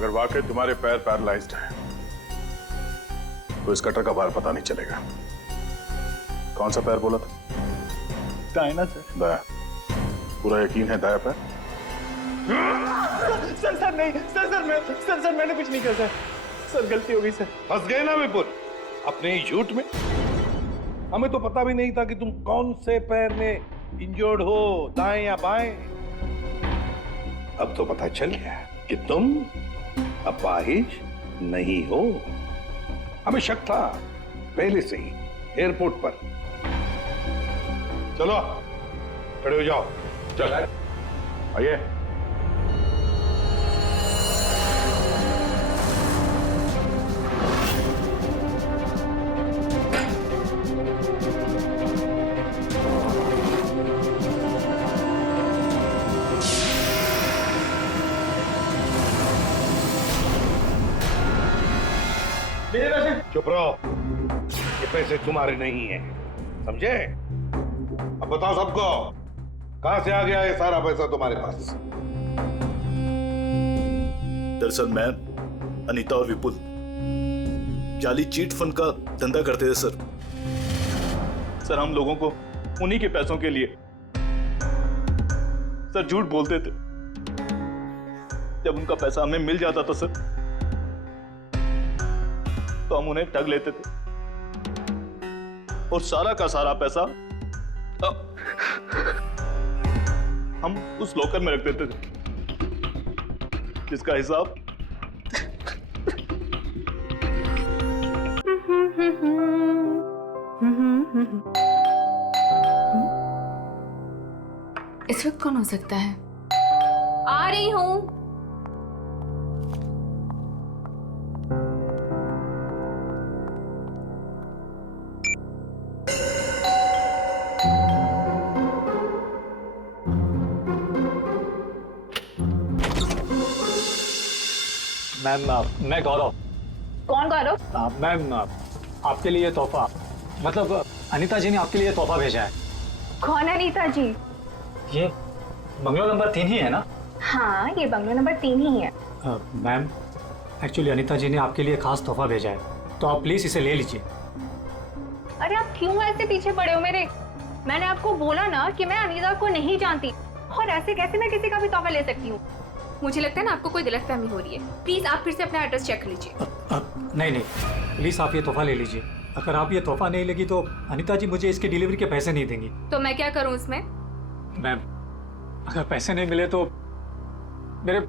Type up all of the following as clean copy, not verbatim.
अगर वाकई तुम्हारे पैर पैरालाइज्ड हैं, तो इस कटर का भार पता नहीं चलेगा। कौन सा पैर बोला था? दाहिना सर। दाया। पूरा यकीन है दाया पैर? सर नहीं, सर मैंने कुछ नहीं किया सर गलती हो गई सर। फंस गए ना विपुल अपने ही झूठ में। हमें तो पता भी नहीं था कि तुम कौन से पैर में इंजर्ड हो, दाएं या बाएं। अब तो पता चल गया कि तुम अपाहिज नहीं हो। हमें शक था पहले से ही एयरपोर्ट पर। चलो खड़े हो जाओ। चल आइए। मेरे पैसे। चुप रहो, ये पैसे तुम्हारे नहीं हैं, समझे? अब बताओ सबको, कहां से आ गया ये सारा पैसा तुम्हारे पास? दरअसल मैं, अनीता और विपुल जाली चीट फंड का धंधा करते थे सर। सर हम लोगों को उन्हीं के पैसों के लिए सर झूठ बोलते थे। जब उनका पैसा हमें मिल जाता था सर, तो हम उन्हें ठग लेते थे और सारा का सारा पैसा हम उस लॉकर में रख देते थे, जिसका हिसाब इस वक्त कौन हो सकता है? आ रही हूं। मैम मैं गौरव। कौन गौरव? मैम आपके लिए तोहफा, मतलब अनीता जी ने आपके लिए तोहफा भेजा है। कौन अनीता जी? ये बंगलो नंबर 3 ही है ना? हाँ, ये बंगलो नंबर 3 ही है। मैम एक्चुअली अनीता जी ने आपके लिए खास तोहफा भेजा है, तो आप प्लीज इसे ले लीजिए। अरे आप क्यों ऐसे पीछे पड़े हो मेरे? मैंने आपको बोला ना कि मैं अनीता को नहीं जानती, और ऐसे कैसे मैं किसी का भी तोहफा ले सकती हूँ? मुझे लगता है ना आपको कोई गलतफहमी हो रही है। प्लीज आप फिर से अपना एड्रेस चेक कर लीजिए। नहीं प्लीज आप ये तोहफा ले लीजिए। अगर आप ये तोहफा नहीं लेगी तो अनीता जी मुझे इसके डिलीवरी के पैसे नहीं देंगी। तो मैं क्या करूँ इसमें? मैम अगर पैसे नहीं मिले तो मेरे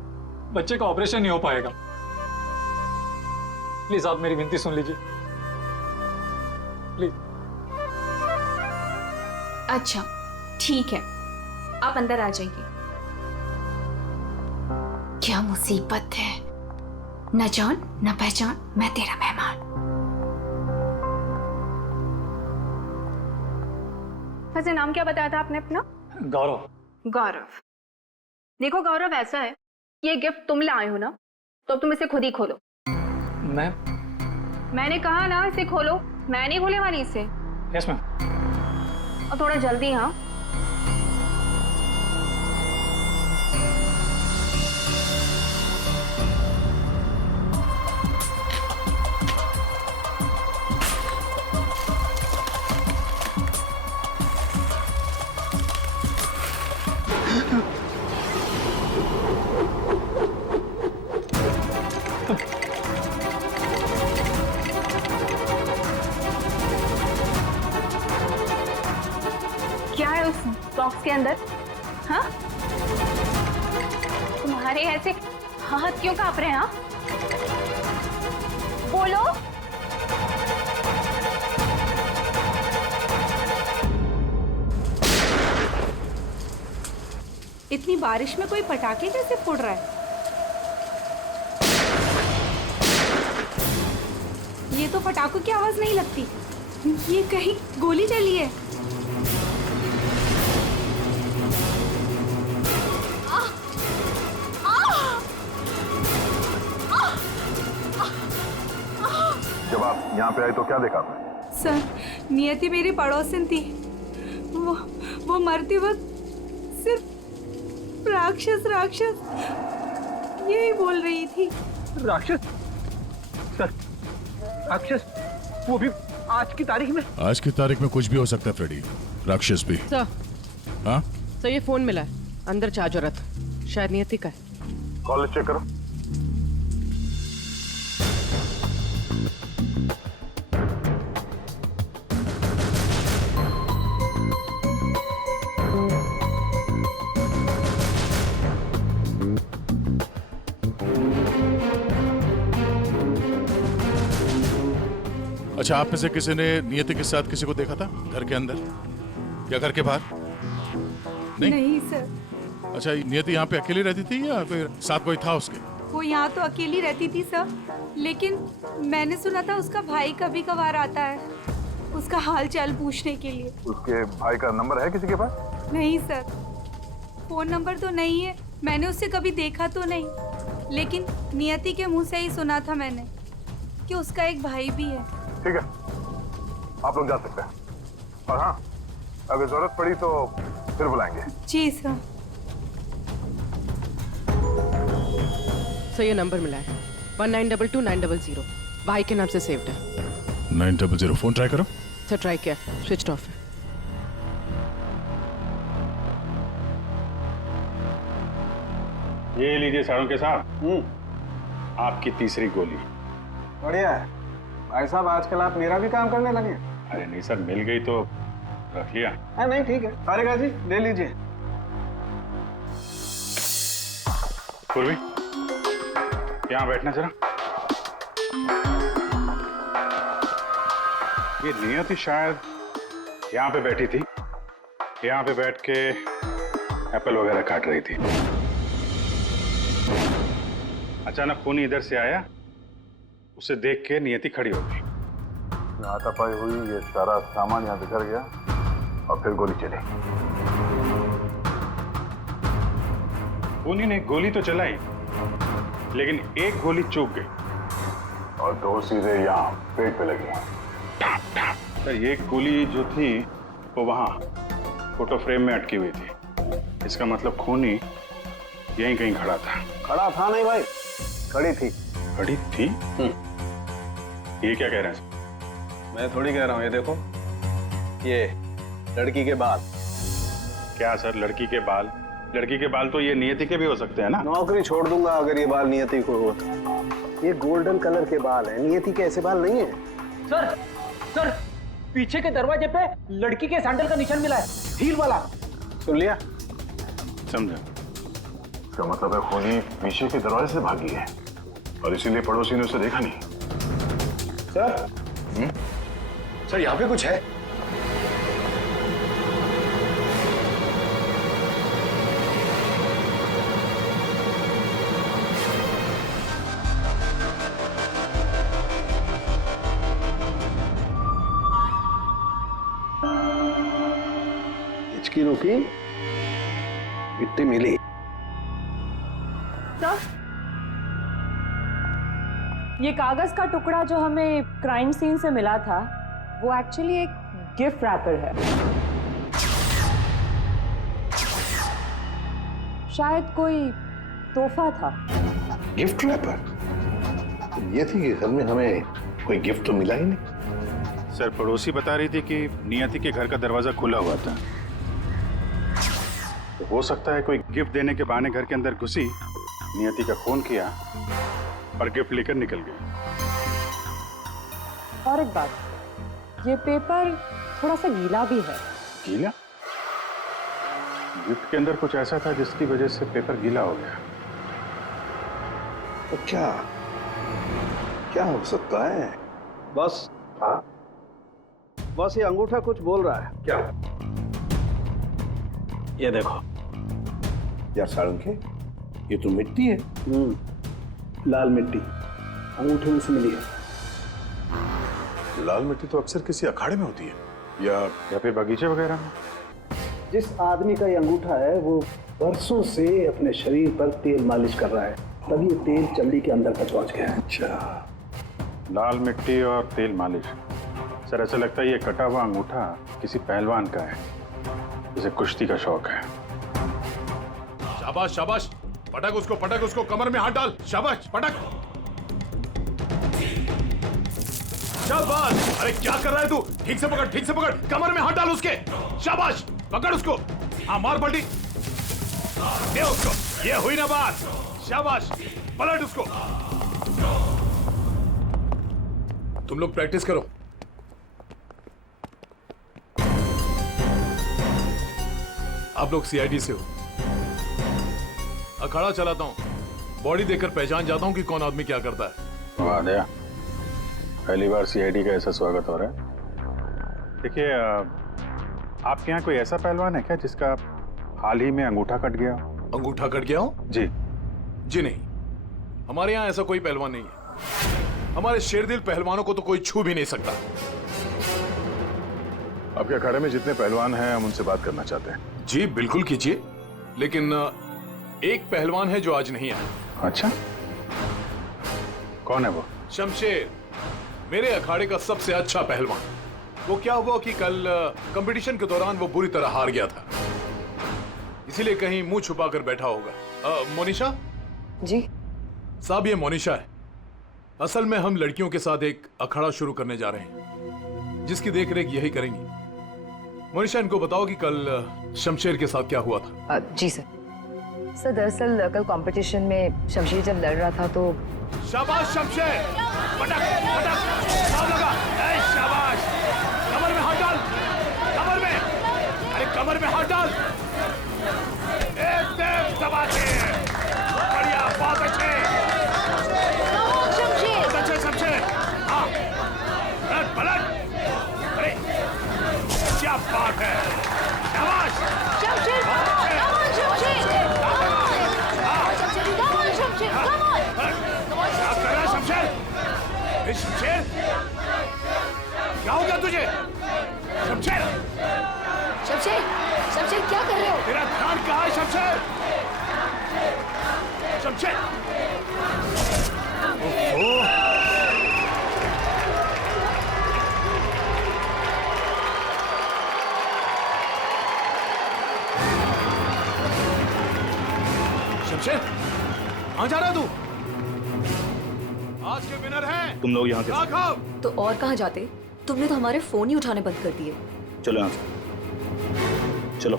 बच्चे का ऑपरेशन नहीं हो पाएगा। प्लीज आप मेरी विनती सुन लीजिए प्लीज। अच्छा ठीक है, आप अंदर आ जाइए। क्या मुसीबत है, न जान न पहचान, मैं तेरा मेहमान। वैसे नाम क्या बताया था आपने अपना? गौरव। गौरव। देखो गौरव, ऐसा है, ये गिफ्ट तुम लाए हो ना, तो तुम इसे खुद ही खोलो। मैंने कहा ना इसे खोलो, मैं नहीं खोले वाली इसे। Yes ma'am. और थोड़ा जल्दी। हाँ क्या है उस बॉक्स के अंदर? हाँ, तुम्हारे ऐसे हाथ क्यों कांप रहे हैं? हाँ बोलो। इतनी बारिश में कोई पटाखे कैसे फोड़ रहा है? ये तो पटाखों की आवाज नहीं लगती, ये कहीं गोली चली है। जब आप यहाँ पे आए तो क्या देखा आपने? सर, नियति मेरी पड़ोसन थी, वो मरते वक्त सिर्फ राक्षस यही बोल रही थी। राक्षस सर, राक्षस वो भी आज की तारीख में? आज की तारीख में कुछ भी हो सकता है फ्रेडी, राक्षस भी। सर, हाँ सर ये फोन मिला है, अंदर चार्ज हो रहा था, शायद नियति का है। कॉल चेक करो। अच्छा, आप में से किसी ने नियति के साथ किसी को देखा था घर के अंदर या घर के बाहर? नहीं सर। अच्छा, नियति यहाँ पे अकेली रहती थी या फिर साथ कोई था उसके? वो यहाँ तो अकेली रहती थी सर, लेकिन मैंने सुना था उसका भाई कभी कभार आता है उसका हाल चाल पूछने के लिए। उसके भाई का नंबर है किसी के पास? नहीं सर, फोन नंबर तो नहीं है, मैंने उससे कभी देखा तो नहीं, लेकिन नियति के मुंह से ही सुना था मैंने कि उसका एक भाई भी है। ठीक है, आप लोग जा सकते हैं। और हाँ, अगर जरूरत पड़ी तो फिर बुलाएंगे। जी सर। सर ये नंबर मिला है 1922-900, भाई के नाम से सेव्ड है। 900, फोन ट्राई करो। सर ट्राई किया, स्विच ऑफ है। ये लीजिए साड़ों के साथ आपकी तीसरी गोली। बढ़िया है भाई साहब, आजकल आप मेरा भी काम करने लगे। अरे नहीं सर, मिल गई तो रख लिया। हाँ नहीं ठीक है, तारेगा जी ले लीजिए। पूर्वी यहाँ बैठना जरा। ये नियति शायद यहाँ पे बैठी थी, यहाँ पे बैठ के एप्पल वगैरह काट रही थी। अचानक खूनी इधर से आया, उसे देख के नियति खड़ी हो गई। हाथापाई हुई, ये सारा सामान यहाँ बिखर गया और फिर गोली चली। खूनी ने गोली तो चलाई, लेकिन एक गोली चूक गई और दो सीधे यहाँ पेट पे लगी। सर ये गोली जो थी वो वहाँ फोटो फ्रेम में अटकी हुई थी। इसका मतलब खूनी यहीं कहीं खड़ा था। खड़ा था नहीं भाई, खड़ी थी। खड़ी थी? ये क्या कह रहे हैं? मैं थोड़ी कह रहा हूँ, ये देखो, ये लड़की के बाल। क्या सर, लड़की के बाल? लड़की के बाल तो ये नियति के भी हो सकते हैं ना। नौकरी छोड़ दूंगा अगर ये बाल नियति को हो तो। ये गोल्डन कलर के बाल है, नियति के ऐसे बाल नहीं है। सर सर, पीछे के दरवाजे पे लड़की के सैंडल का निशान मिला है, हील वाला। सुन लिया? समझा। इसका मतलब है खूनी पीछे के दरवाजे से भागी है और इसीलिए पड़ोसी ने उसे देखा नहीं। सर सर यहाँ पे कुछ है। हिचकी रुकी, मिट्टी मिली। ये कागज का टुकड़ा जो हमें क्राइम सीन से मिला था वो एक्चुअली एक गिफ्ट रैपर है। शायद कोई तोहफा था। Gift wrapper? ये थी कि घर में हमें कोई गिफ्ट तो मिला ही नहीं। सर पड़ोसी बता रही थी कि नियति के घर का दरवाजा खुला हुआ था, तो हो सकता है कोई गिफ्ट देने के बहाने घर के अंदर घुसी, नियति का फोन किया और गिफ्ट लेकर निकल गई। और एक बात, ये पेपर थोड़ा सा गीला भी है। गीला? गिफ्ट के अंदर कुछ ऐसा था जिसकी वजह से पेपर गीला हो गया। तो क्या क्या हो सकता है? बस हाँ, बस ये अंगूठा कुछ बोल रहा है। क्या? ये देखो यार साळुंखे, ये तो मिट्टी है। लाल मिट्टी अंगूठे में से मिली है। लाल मिट्टी तो अक्सर किसी अखाड़े में होती है या फिर बगीचे वगैरह में। जिस आदमी का ये अंगूठा है वो बरसों से अपने शरीर पर तेल मालिश कर रहा है, तभी ये तेल चमड़ी के अंदर तक पहुंच गया है। अच्छा, लाल मिट्टी और तेल मालिश। सर ऐसा लगता है ये कटा हुआ अंगूठा किसी पहलवान का है, जिसे कुश्ती का शौक है। शाबाश शाबाश, पटक उसको, कमर में हाथ डाल। शाबाश, पटक। शाबाश। अरे क्या कर रहा है तू? ठीक से पकड़, कमर में हाथ डाल उसके। शाबाश, पकड़ उसको। हाँ, मार पलटी दे उसको। ये हुई ना बात। शाबाश, पलट उसको। तुम लोग प्रैक्टिस करो। आप लोग सीआईडी से हो। अखाड़ा चलाता हूं, बॉडी देखकर पहचान जाता हूं कि कौन आदमी क्या करता है। वाह दया, पहली बार सीआईडी का ऐसा स्वागत हो रहा है। देखिए, आपके यहाँ कोई ऐसा पहलवान है क्या जिसका हाल ही में अंगूठा कट गया? अंगूठा कट गया हो? जी जी नहीं, हमारे यहाँ ऐसा कोई पहलवान नहीं है। हमारे शेरदिल पहलवानों को तो कोई छू भी नहीं सकता। आपके अखाड़े में जितने पहलवान हैं हम उनसे बात करना चाहते हैं। जी बिल्कुल कीजिए, लेकिन एक पहलवान है जो आज नहीं आया। अच्छा, कौन है वो? शमशेर, मेरे अखाड़े का सबसे अच्छा पहलवान। वो क्या हुआ कि कल कंपटीशन के दौरान वो बुरी तरह हार गया था, इसीलिए कहीं मुंह छुपाकर बैठा होगा। मोनिशा जी साहब, ये मोनिशा है। असल में हम लड़कियों के साथ एक अखाड़ा शुरू करने जा रहे हैं, जिसकी देखरेख यही करेंगी। मोनिशा, इनको बताओ कि कल शमशेर के साथ क्या हुआ था। जी सर। सर दरअसल कल कंपटीशन में शमशेर जब लड़ रहा था तो। शाबाश शमशेर, पटक पटक, दाव लगा। ए शाबाश, कमर में हाथ डाल, कमर में। अरे कमर में हाथ डाल। एकदम दबा के। बढ़िया, बहुत अच्छे, बहुत अच्छे शमशेर। हाँ, पलट पलट। अरे क्या बात है, शाबाश शमशेर, क्या कर रहा है शमशेर? शमशेर, क्या हो गया तुझे? शमशेर, शमशेर, शमशेर क्या कर रहे हो? तेरा ध्यान कहाँ है शमशेर? शमशेर, ओहो। शमशेर, कहाँ जा रहा है तू? आज के विनर हैं तुम लोग यहाँ के। राघव। तो और कहाँ जाते? तुमने तो हमारे फोन ही उठाने बंद कर दिए। चलो यहाँ से, चलो।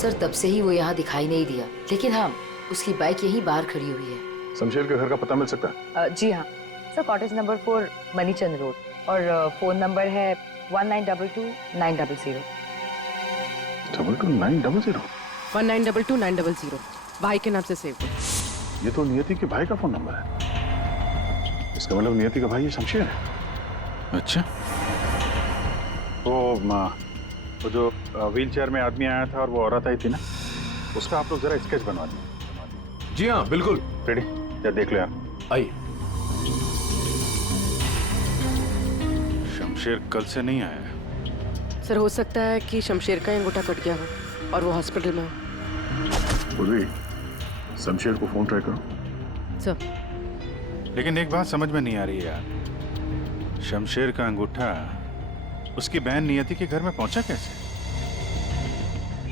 सर तब से ही वो यहाँ दिखाई नहीं दिया, लेकिन हाँ उसकी बाइक यहीं बाहर खड़ी हुई है। शमशेर के घर का पता मिल सकता है? जी हाँ सर, कॉटेज नंबर 4 मनीचंद रोड और फोन नंबर है 1922-900। 22900। 1922-900 भाई के नाम से सेव करो। ये तो नियति के भाई का फोन नंबर है। इसका मतलब नियति का भाई ये शमशेर है। अच्छा, वो जो व्हील चेयर में आदमी आया था और वो औरत आई थी ना, उसका आप लोग जरा स्केच बनवा दीजिए। जी हाँ बिल्कुल। रेडी, या देख लो यार। आइए। शमशेर कल से नहीं आया। सर हो सकता है कि शमशेर का अंगूठा कट गया हो और वो हॉस्पिटल में हो। पूर्वी, शमशेर को फोन ट्राई करो। सर लेकिन एक बात समझ में नहीं आ रही है यार, शमशेर का अंगूठा उसकी बहन नियति के घर में पहुंचा कैसे?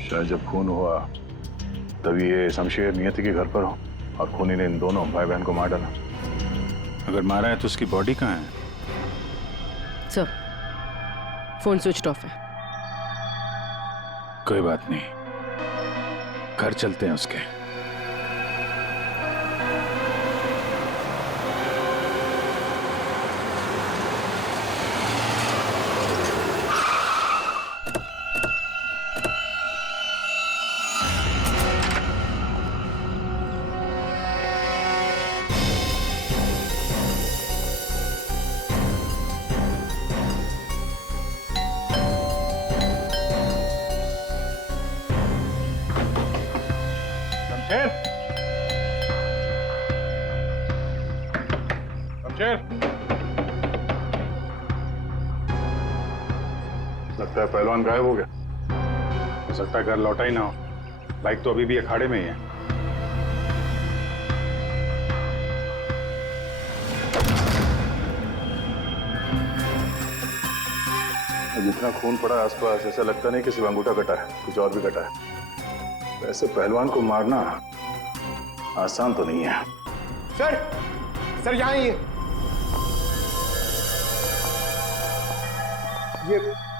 शायद जब खून हुआ तभी ये शमशेर नियति के घर पर हो और खूनी ने इन दोनों भाई बहन को मार डाला। अगर मारा है तो उसकी बॉडी कहाँ है? सर फोन स्विच ऑफ है। कोई बात नहीं, घर चलते हैं उसके। लगता है पहलवान गायब हो गया। हो सकता है घर लौटा ही ना हो। बाइक तो अभी भी अखाड़े में ही है। जितना खून पड़ा आसपास ऐसा लगता नहीं कि सिर्फ अंगूठा कटा है, कुछ और भी कटा है। वैसे पहलवान को मारना आसान तो नहीं है। सर यहाँ ये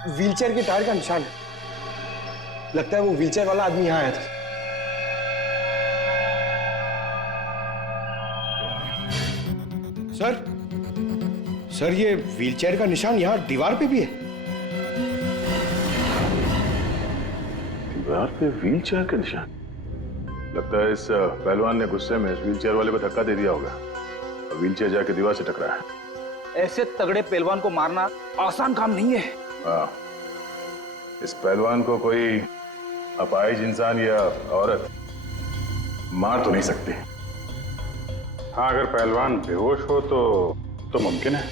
व्हीलचेयर के टायर का निशान है। लगता है वो व्हीलचेयर वाला आदमी यहाँ आया था। सर ये व्हीलचेयर का निशान यहाँ दीवार पे भी है। दीवार पे व्हीलचेयर का निशान? लगता है इस पहलवान ने गुस्से में इस व्हीलचेयर वाले को धक्का दे दिया होगा और व्हीलचेयर जाके दीवार से टकराया है। ऐसे तगड़े पहलवान को मारना आसान काम नहीं है। हाँ, इस पहलवान को कोई अपाहिज इंसान या औरत मार तो नहीं सकती। हाँ, अगर पहलवान बेहोश हो तो मुमकिन है।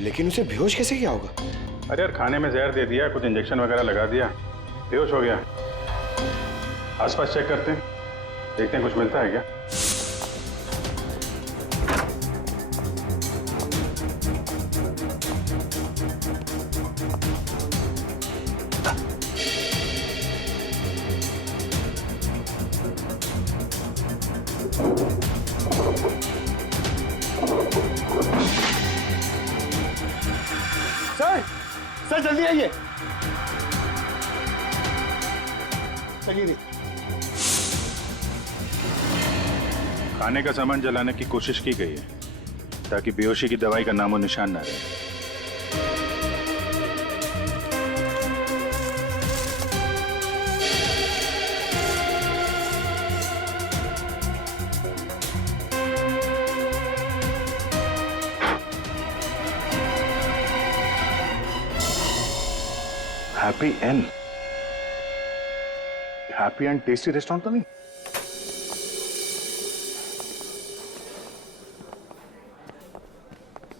लेकिन उसे बेहोश कैसे किया होगा? अरे यार, खाने में जहर दे दिया, कुछ इंजेक्शन वगैरह लगा दिया, बेहोश हो गया। आसपास चेक करते हैं, देखते हैं कुछ मिलता है क्या। सर जल्दी आइए। चलिए। खाने का सामान जलाने की कोशिश की गई है ताकि बेहोशी की दवाई का नामो निशान ना रहे। हैप्पी एंड टेस्टी रेस्टोरेंट तो नहीं?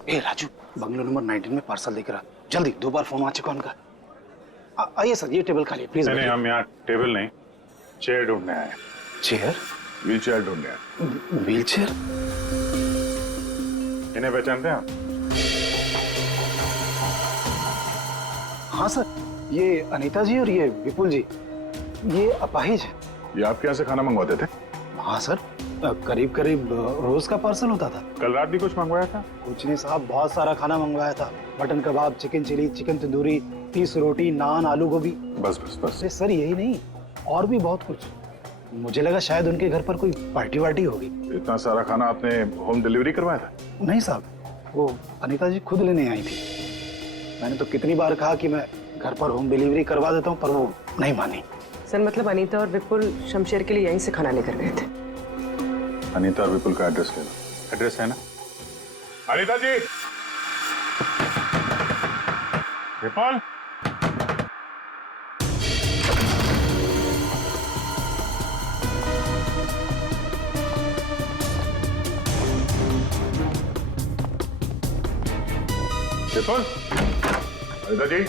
ए राजू, बंगलो नंबर 19 में पार्सल लेकर आ जल्दी। 2 बार फोन आ चुका उनका। आइए सर, ये टेबल खाली प्लीज। नहीं, हम यहाँ टेबल नहीं, चेयर ढूंढने आए। चेयर? व्हीलचेयर ढूंढने आए। व्हीलचेयर? इन्हें पहचानते हैं आप? हाँ सर, ये अनीता जी और ये विपुल जी, ये अपाहिज है। ये आपके यहाँ से खाना मंगवाते थे? हाँ सर, करीब करीब रोज का पार्सल होता था। कल रात भी कुछ मंगवाया था? कुछ नहीं साहब, बहुत सारा खाना मंगवाया था। मटन कबाब, चिकन चिली, चिकन तंदूरी, 30 रोटी, नान, आलू गोभी। बस बस बस। अरे सर यही नहीं, और भी बहुत कुछ। मुझे लगा शायद उनके घर पर कोई पार्टी वार्टी होगी। इतना सारा खाना आपने होम डिलीवरी करवाया था? नहीं साहब, वो अनीता जी खुद लेने आई थी। मैंने तो कितनी बार कहा कि मैं घर पर होम डिलीवरी करवा देता हूँ, पर वो नहीं मानी। सर मतलब अनीता और विपुल शमशेर के लिए यहीं से खाना लेकर गए थे। अनीता और विपुल का एड्रेस ले लो। एड्रेस है ना? अनीता जी। विपुल, विपुल, अनीता जी।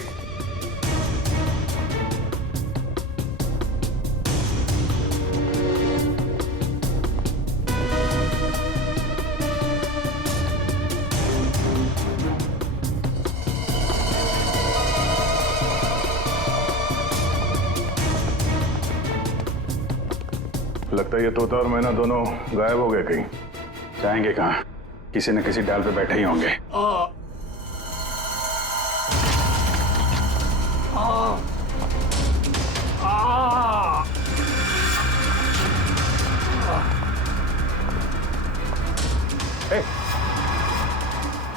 लगता है ये तोता और मैना दोनों गायब हो गए कहीं। जाएंगे कहाँ? किसी न किसी डाल पे बैठे ही होंगे।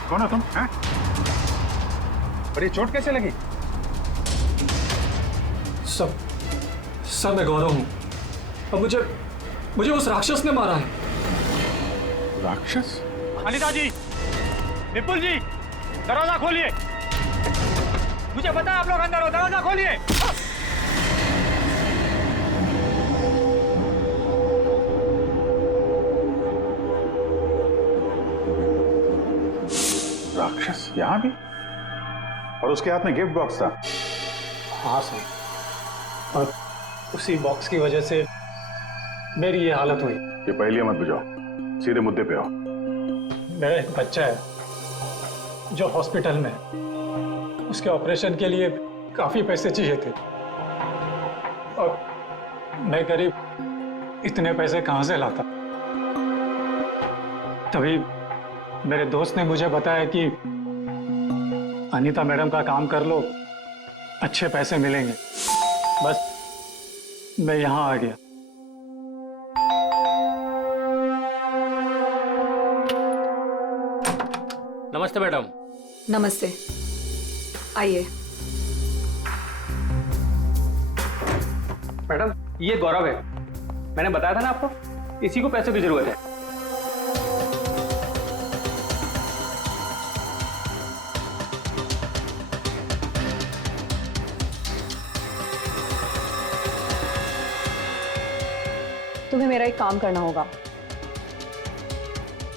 कौन हो तुम? हैं? बड़ी चोट कैसे लगी? सब मैं गौरव हूँ और मुझे उस राक्षस ने मारा है। राक्षस? अनीता जी, विपुल जी, दरवाजा खोलिए। मुझे पता है आप लोग अंदर हो, दरवाजा खोलिए। राक्षस यहाँ भी? और उसके हाथ में गिफ्ट बॉक्स था? हाँ सर, और उसी बॉक्स की वजह से मेरी ये हालत हुई। ये पहेलियां मत बुझाओ, सीधे मुद्दे पे आओ। मेरा एक बच्चा है जो हॉस्पिटल में है। उसके ऑपरेशन के लिए काफी पैसे चाहिए थे मैं करीब इतने पैसे कहाँ से लाता। तभी मेरे दोस्त ने मुझे बताया कि अनीता मैडम का काम कर लो, अच्छे पैसे मिलेंगे। बस मैं यहाँ आ गया। नमस्ते मैडम। नमस्ते, आइए। मैडम ये गौरव है, मैंने बताया था ना आपको, इसी को पैसों की जरूरत है। तुम्हें मेरा एक काम करना होगा।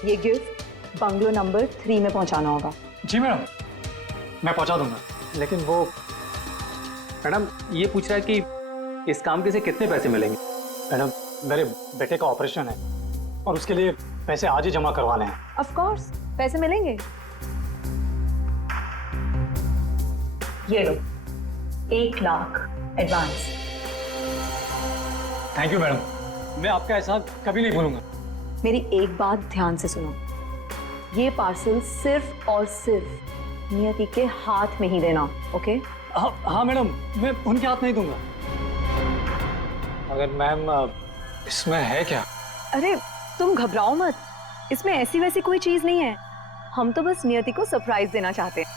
ये गिफ्ट बंगलो नंबर 3 में पहुंचाना होगा। जी मैडम, मैं पहुंचा दूंगा। लेकिन वो मैडम ये पूछ रहा है कि इस काम के से कितने पैसे मिलेंगे। मैडम, मेरे बेटे का ऑपरेशन है और उसके लिए पैसे आज ही जमा करवाने हैं। ऑफ कोर्स पैसे मिलेंगे। ये लो 1 lakh advance. Thank you madam, मैं आपका एहसान कभी नहीं भूलूंगा। मेरी एक बात ध्यान से सुनो, ये पार्सल सिर्फ और सिर्फ नियति के हाथ में ही देना, ओके? हाँ मैडम, मैं उनके हाथ नहीं दूंगा। मगर मैम इसमें है क्या? अरे तुम घबराओ मत, इसमें ऐसी वैसी कोई चीज नहीं है। हम तो बस नियति को सरप्राइज देना चाहते हैं।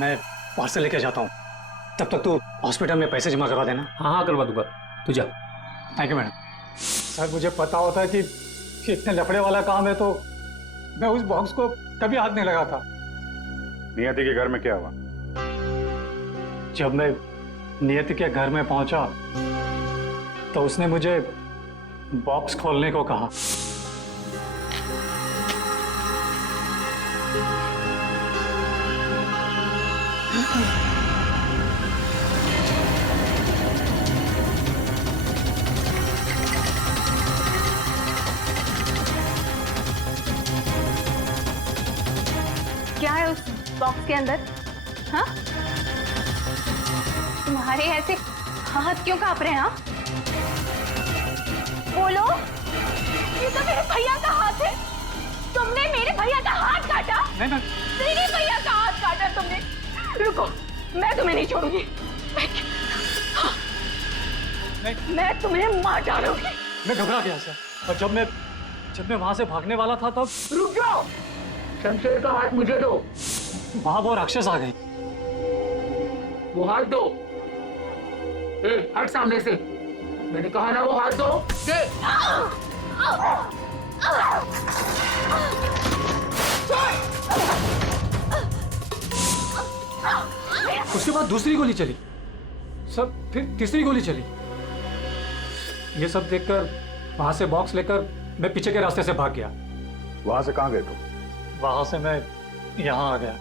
मैं पार्सल लेके जाता हूँ, तब तक तू हॉस्पिटल में पैसे जमा करवा देना। हाँ करवा दूंगा, तू जा। Thank you madam. सर मुझे पता होता कि इतने लफड़े वाला काम है तो मैं उस बॉक्स को कभी हाथ नहीं लगाता। नियति के घर में क्या हुआ? जब मैं नियति के घर में पहुंचा तो उसने मुझे बॉक्स खोलने को कहा। क्या है उस बॉक्स के अंदर? हाँ, तुम्हारे ऐसे हाथ क्यों कांप रहे हैं? हाँ, बोलो। ये तो मेरे भैया का हाथ है। तुमने मेरे भैया का हाथ काटा? नहीं। मेरे भैया का हाथ काटा तुमने? रुको, मैं तुम्हें नहीं छोड़ूंगी। मैं तुम्हें मार डालूंगी। मैं घबरा गया सर, और जब मैं वहां से भागने वाला था तब। रुक जाओ, शमशेर का हाथ मुझे दो। वहां वो राक्षस आ गई। वो हाथ दो। ए, हट सामने से। मैंने कहा ना वो हाथ दो। दे। उसके बाद दूसरी गोली चली सर, फिर तीसरी गोली चली। ये सब देखकर वहां से बॉक्स लेकर मैं पीछे के रास्ते से भाग गया। वहां से कहां गए तुम? वहां से मैं यहाँ आ गया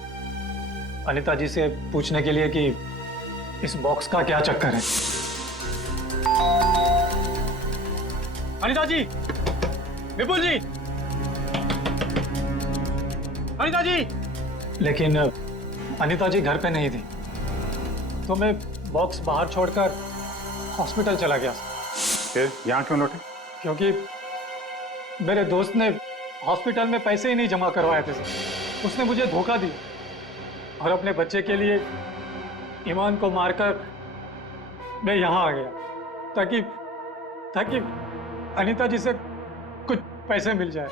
अनीता जी से पूछने के लिए कि इस बॉक्स का क्या चक्कर है। अनीता जी, विपुल जी, अनीता जी। लेकिन अनीता जी घर पे नहीं थी, तो मैं बॉक्स बाहर छोड़कर हॉस्पिटल चला गया। फिर यहाँ क्यों लौटे? क्योंकि मेरे दोस्त ने हॉस्पिटल में पैसे ही नहीं जमा करवाए थे सर। उसने मुझे धोखा दिया और अपने बच्चे के लिए ईमान को मारकर मैं यहाँ आ गया ताकि अनीता जी से कुछ पैसे मिल जाए।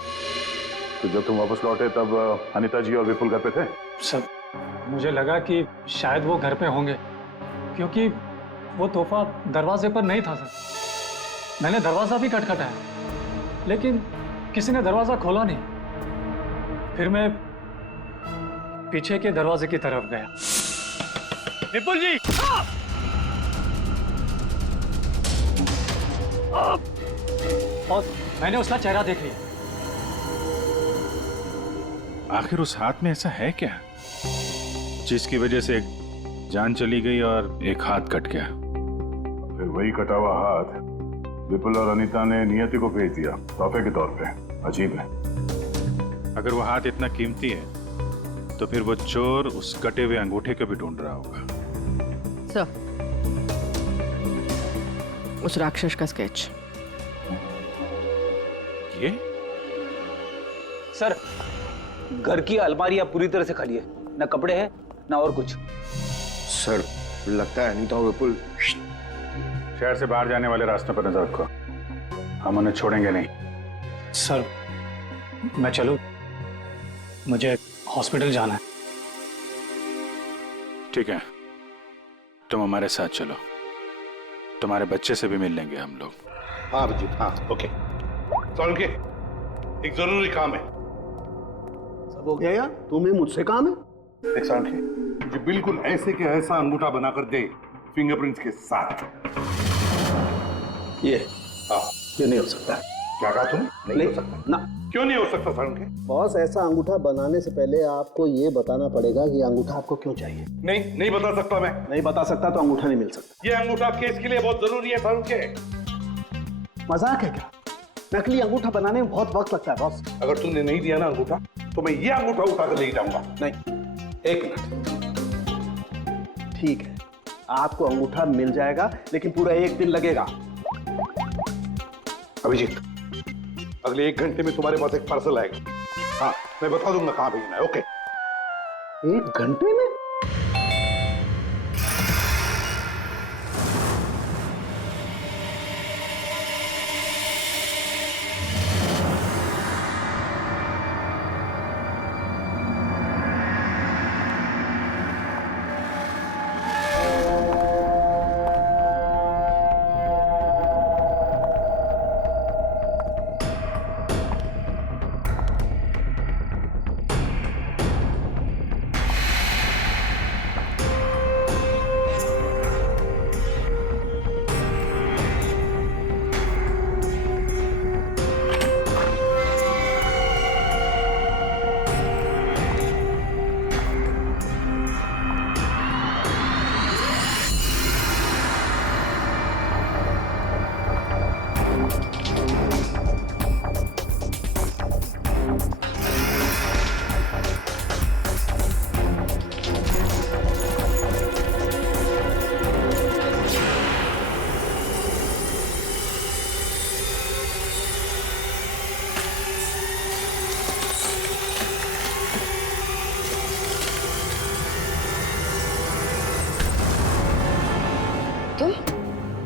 तो जब तुम वापस लौटे तब अनीता जी और विपुल घर पे थे? सर मुझे लगा कि शायद वो घर पे होंगे, क्योंकि वो तोहफा दरवाजे पर नहीं था सर। मैंने दरवाजा भी खटखटाया, लेकिन किसी ने दरवाजा खोला नहीं। फिर मैं पीछे के दरवाजे की तरफ गया। विपुल जी! और मैंने उसका चेहरा देख लिया। आखिर उस हाथ में ऐसा है क्या जिसकी वजह से एक जान चली गई और एक हाथ कट गया? फिर वही कटा हुआ हाथ विपुल और अनीता ने नियति को भेज दिया तोहफे के तौर पे। अजीब है। अगर वो हाथ इतना कीमती है तो फिर वो चोर उस कटे हुए अंगूठे को भी ढूंढ रहा होगा। सर, उस राक्षस का स्केच। ये सर, घर की अलमारियां पूरी तरह से खाली है, ना कपड़े हैं ना और कुछ। सर, लगता है अनीता और विपुल शहर से बाहर जाने वाले रास्ते पर नजर रखो, हम उन्हें छोड़ेंगे नहीं। सर मैं चलूं? मुझे हॉस्पिटल जाना है। ठीक है, तुम हमारे साथ चलो, तुम्हारे बच्चे से भी मिल लेंगे हम लोग। हाँ अभिजीत, हाँ ओके। सोलंकी, एक जरूरी काम है। सब हो गया यार, तुम्हें मुझसे काम है? एक सोलंकी, मुझे बिल्कुल ऐसे के ऐसा अंगूठा बनाकर दे, फिंगरप्रिंट्स के साथ। ये हाँ, ये नहीं हो सकता। क्या कहा तुमने? नहीं हो सकता ना। क्यों नहीं हो सकता सोलंकी? बॉस, ऐसा अंगूठा बनाने से पहले आपको ये बताना पड़ेगा कि अंगूठा आपको क्यों चाहिए। नहीं बता सकता मैं। नहीं बता सकता तो अंगूठा नहीं मिल सकता। ये अंगूठा केस के लिए बहुत जरूरी है सोलंकी। मजाक है क्या? नकली अंगूठा बनाने में बहुत वक्त लगता है बॉस। अगर तुमने नहीं दिया ना अंगूठा, तो मैं ये अंगूठा उठाकर ले जाऊंगा। नहीं, एक मिनट। ठीक है, आपको अंगूठा मिल जाएगा, लेकिन पूरा 1 दिन लगेगा। अभिजीत, अगले 1 घंटे में तुम्हारे पास एक पार्सल आएगा। हाँ, मैं बता दूंगा कहाँ भेजना है। ओके। 1 घंटे में?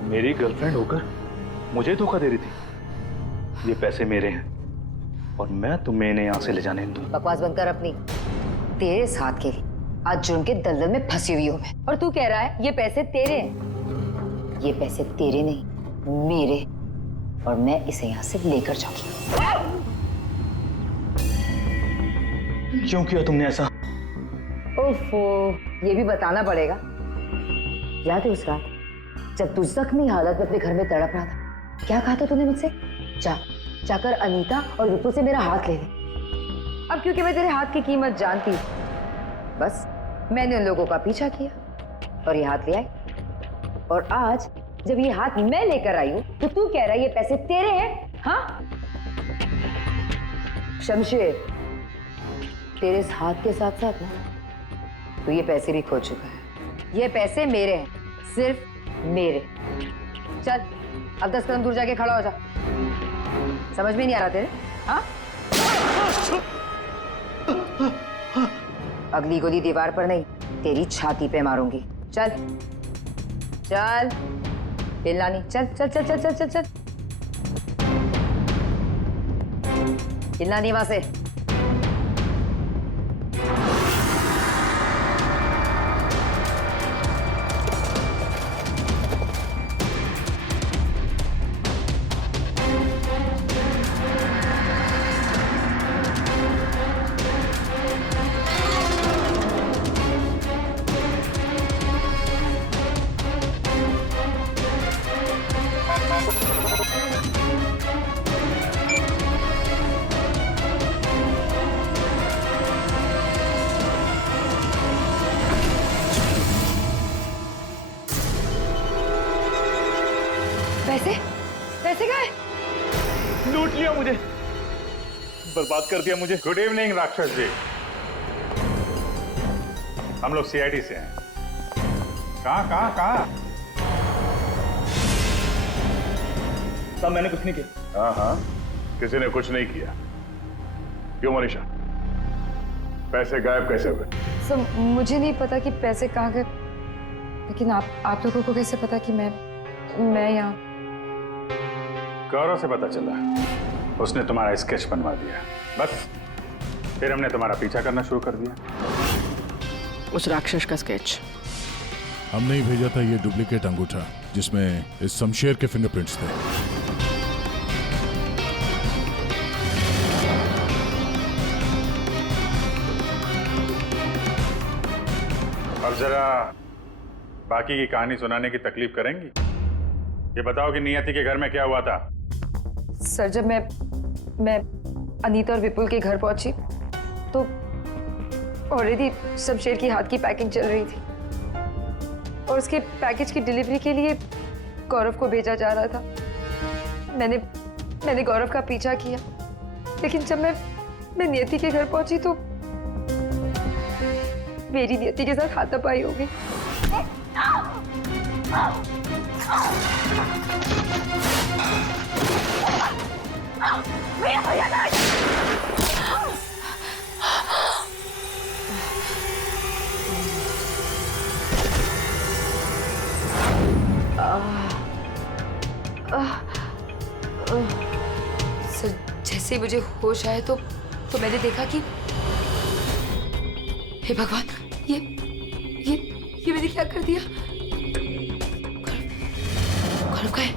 मेरी गर्लफ्रेंड होकर मुझे धोखा दे रही थी। ये पैसे मेरे हैं और मैं तुम्हें इन्हें यहाँ से ले जाने दूँ। बकवास बंद कर अपनी। तेरे साथ के आज जुर्म के दलदल में फंसी हुई हूँ मैं, और तू कह रहा है ये पैसे तेरे हैं। ये पैसे तेरे नहीं, मेरे, और मैं इसे यहाँ से लेकर जाऊंगी। क्यों किया तुमने ऐसा? ओफो, ये भी बताना पड़ेगा। याद है उस रात जब तू जख्मी हालत में अपने घर में तड़प रहा था, क्या कहा था तूने मुझसे? जाकर अनीता और विपुल से मेरा हाथ ले ले। अब क्योंकि मैं तेरे हाथ की कीमत जानती हूँ, बस मैंने उन लोगों का पीछा किया और ये हाथ ले आई। और आज जब ये हाथ मैं लेकर आई हूँ, तो तू कह रहा है ये पैसे तेरे हैं? हाँ शमशेर, तेरे इस हाथ के साथ साथ ना तो ये पैसे भी खो चुका है। ये पैसे मेरे हैं, सिर्फ मेरे। चल अब 10 कदम दूर जाके खड़ा हो जा। समझ में नहीं आ रहा तेरे? हाँ, अगली गोली दीवार पर नहीं, तेरी छाती पे मारूंगी। चल चल, हिलना नहीं। चल चल चल चल चल चल चल, हिलना नहीं वहां से। पैसे कहाँ है? लूट लिया मुझे, बर्बाद कर दिया मुझे। गुड इवनिंग राक्षस जी, हम लोग सीआईडी से हैं। कहाँ कहाँ कहाँ? साहब मैंने कुछ नहीं किया। हाँ हाँ, किसी ने कुछ नहीं किया। क्यों मनीषा, पैसे गायब कैसे हुए? सर मुझे नहीं पता कि पैसे कहाँ गए, लेकिन आप लोगों को कैसे पता कि मैं यहाँ? गौरव से पता चला, उसने तुम्हारा स्केच बनवा दिया, बस फिर हमने तुम्हारा पीछा करना शुरू कर दिया। उस राक्षस का स्केच हमने ही भेजा था, ये डुप्लीकेट अंगूठा जिसमें इस शमशेर के फिंगरप्रिंट्स थे। अब जरा बाकी की कहानी सुनाने की तकलीफ करेंगी? ये बताओ कि नियति के घर में क्या हुआ था? सर जब मैं अनीता और विपुल के घर पहुंची तो ऑलरेडी शमशेर की हाथ की पैकिंग चल रही थी और उसके पैकेज की डिलीवरी के लिए गौरव को भेजा जा रहा था। मैंने गौरव का पीछा किया, लेकिन जब मैं नियति के घर पहुंची तो मेरी नियति के साथ हाथापाई हो गई। सर जैसे ही मुझे होश आया तो मैंने देखा कि हे भगवान, ये मैंने क्या कर दिया? गौरव का है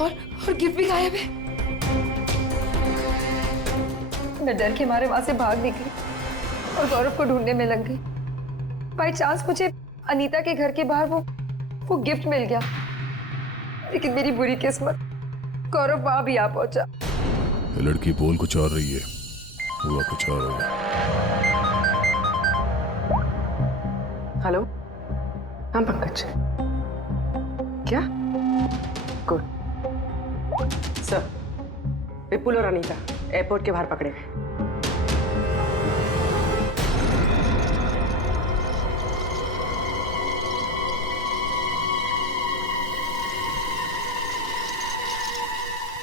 और गिफ्ट भी गायब है। मैं डर के मारे वहां से भाग निकली और गौरव को ढूंढने में लग गई। बाई चांस मुझे अनीता के घर के बाहर वो गिफ्ट मिल गया, लेकिन मेरी बुरी किस्मत गौरव वहां भी आ पहुंचा। ये लड़की बोल कुछ और रही है, हुआ कुछ और होगा। हेलो, हाँ पंकज, क्या? गुड सर, विपुल और अनीता एयरपोर्ट के बाहर पकड़े गए।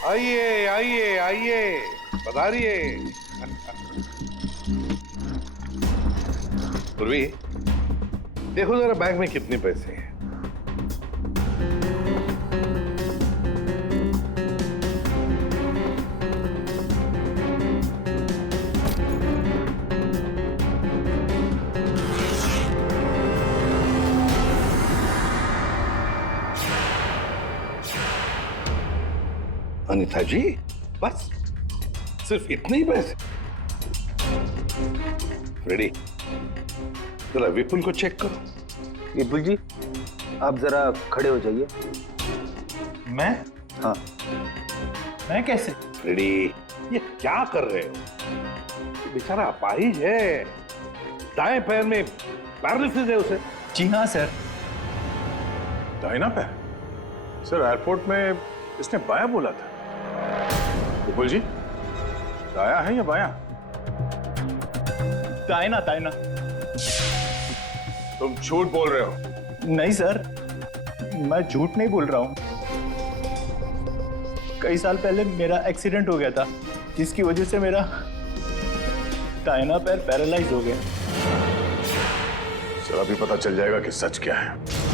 आइए आइए आइए, पधारिए। पूर्वी, देखो जरा बैग में कितने पैसे हैं। अनीता जी, बस सिर्फ इतने ही पैसे? रेडी, जरा विपुल को चेक करो। विपुल जी, आप जरा खड़े हो जाइए। मैं? हाँ। मैं कैसे? रेडी, ये क्या कर रहे हो? बेचारा अपाहिज है, दाएं पैर में पैरालिसिस है उसे। जी हाँ सर। दाहिना पैर? सर एयरपोर्ट में इसने बाया बोला था। विपुल जी, दाया है या बाया? दायना दायना। तुम झूठ बोल रहे हो। नहीं सर, मैं झूठ नहीं बोल रहा हूँ। कई साल पहले मेरा एक्सीडेंट हो गया था, जिसकी वजह से मेरा दाहिना पैर पैरालाइज हो गया। सर अभी पता चल जाएगा कि सच क्या है।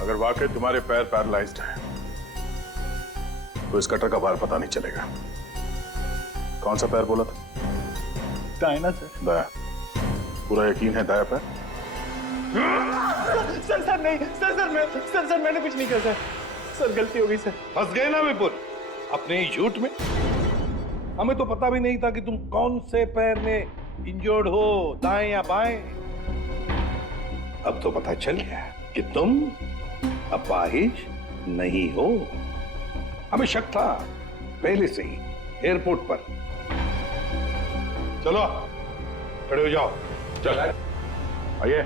अगर वाकई तुम्हारे पैर पैरालाइज्ड हैं, तो इस कटर का भार पता नहीं चलेगा। कौन सा पैर बोला था? दाहिना सर। दाया? पूरा यकीन है दाया पैर? सर नहीं, सर मैंने कुछ नहीं किया सर, गलती हो गई सर। फंस गए ना विपुल अपने ही झूठ में। हमें तो पता भी नहीं था कि तुम कौन से पैर में इंजर्ड हो, दाएं या बाएं। अब तो पता चल गया कि तुम अपाहिज नहीं हो। हमें शक था पहले से ही एयरपोर्ट पर। चलो खड़े हो जाओ। चल आइए।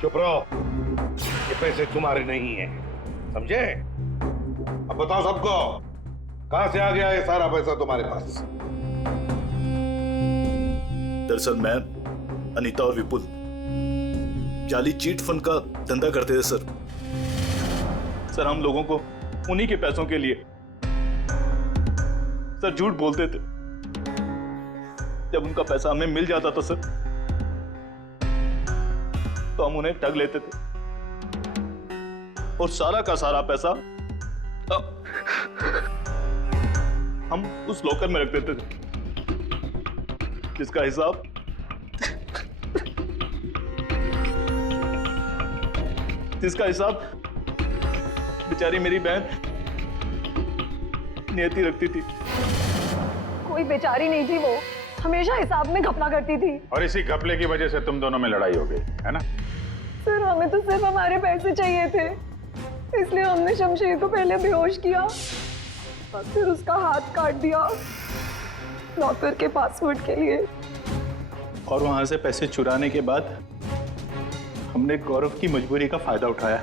चुप रहो, ये पैसे तुम्हारे नहीं है, समझे? अब बताओ सबको, कहां से आ गया ये सारा पैसा तुम्हारे पास? दरअसल मैं, अनीता और विपुल जाली चीट फंड का धंधा करते थे सर। सर हम लोगों को उन्हीं के पैसों के लिए सर झूठ बोलते थे। जब उनका पैसा हमें मिल जाता था सर, तो हम उन्हें ठग लेते थे और सारा का सारा पैसा हम उस लॉकर में रख देते थे, जिसका हिसाब बेचारी मेरी बहन नियति रखती थी। कोई बेचारी नहीं थी, वो हमेशा हिसाब में घपला करती थी। और इसी घपले की वजह से तुम दोनों में लड़ाई हो गई, है ना? सर हमें तो सिर्फ हमारे पैसे चाहिए थे, इसलिए हमने शमशेर को पहले बेहोश किया और फिर उसका हाथ काट दिया लॉकर के पासवर्ड के लिए। और वहां से पैसे चुराने के बाद हमने गौरव की मजबूरी का फायदा उठाया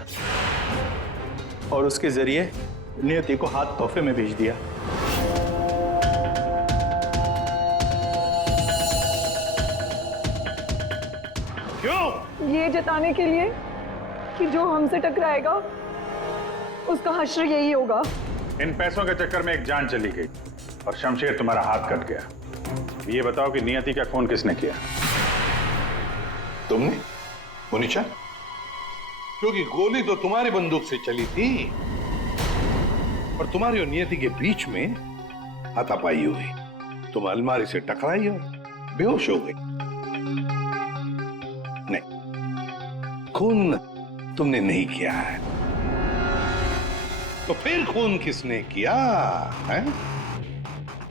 और उसके जरिए नियति को हाथ तोहफे में भेज दिया। क्यों? ये जताने के लिए कि जो हमसे टकराएगा उसका हश्र यही होगा। इन पैसों के चक्कर में एक जान चली गई और शमशेर तुम्हारा हाथ कट गया। ये बताओ कि नियति का खून किसने किया? तुमने, मोनिशा? क्योंकि गोली तो तुम्हारी बंदूक से चली थी और तुम्हारी और नियति के बीच में हाथापाई हुई। तुम अलमारी से टकराई और बेहोश हो गई। नहीं, खून तुमने नहीं किया है। तो फिर खून किसने किया है?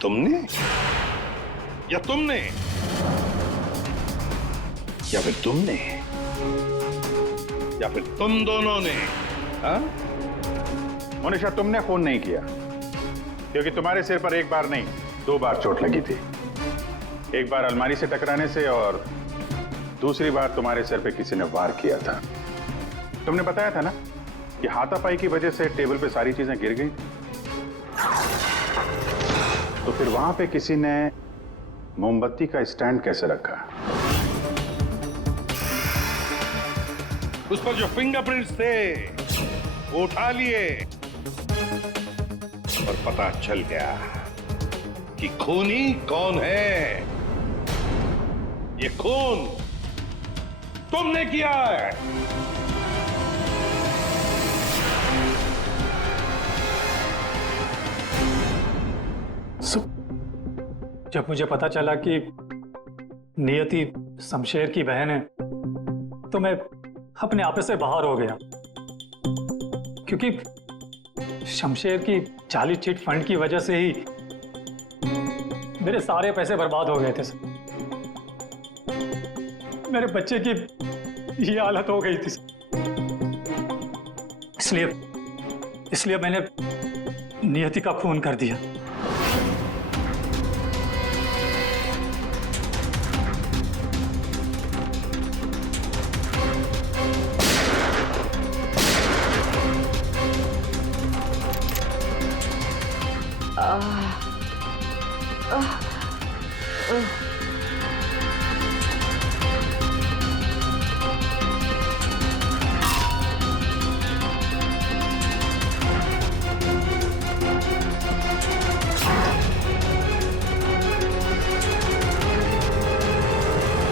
तुमने या तुमने या फिर तुमने या फिर तुम दोनों ने? हाँ? मोनिशा, तुमने खून नहीं किया क्योंकि तुम्हारे सिर पर एक बार नहीं 2 बार चोट लगी थी। एक बार अलमारी से टकराने से और दूसरी बार तुम्हारे सिर पे किसी ने वार किया था। तुमने बताया था ना कि हाथापाई की वजह से टेबल पे सारी चीजें गिर गई। तो फिर वहां पे किसी ने मोमबत्ती का स्टैंड कैसे रखा? उस पर जो फिंगरप्रिंट्स थे वो उठा लिए और पता चल गया कि खूनी कौन है। ये खून तुमने किया है। जब मुझे पता चला कि नियति शमशेर की बहन है तो मैं अपने आप से बाहर हो गया, क्योंकि शमशेर की जाली चिट फंड की वजह से ही मेरे सारे पैसे बर्बाद हो गए थे। मेरे बच्चे की ये हालत हो गई थी, इसलिए मैंने नियति का खून कर दिया।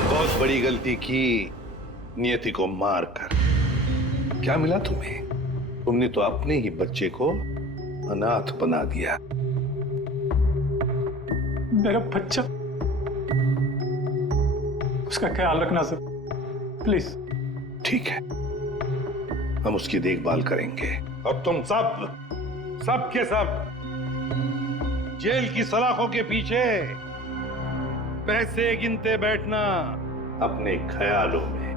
बहुत बड़ी गलती की नियति को मारकर। क्या मिला तुम्हें? तुमने तो अपने ही बच्चे को अनाथ बना दिया। मेरा बच्चा, उसका ख्याल रखना सर, प्लीज। ठीक है, हम उसकी देखभाल करेंगे। और तुम सब के सब जेल की सलाखों के पीछे पैसे गिनते बैठना अपने ख्यालों में।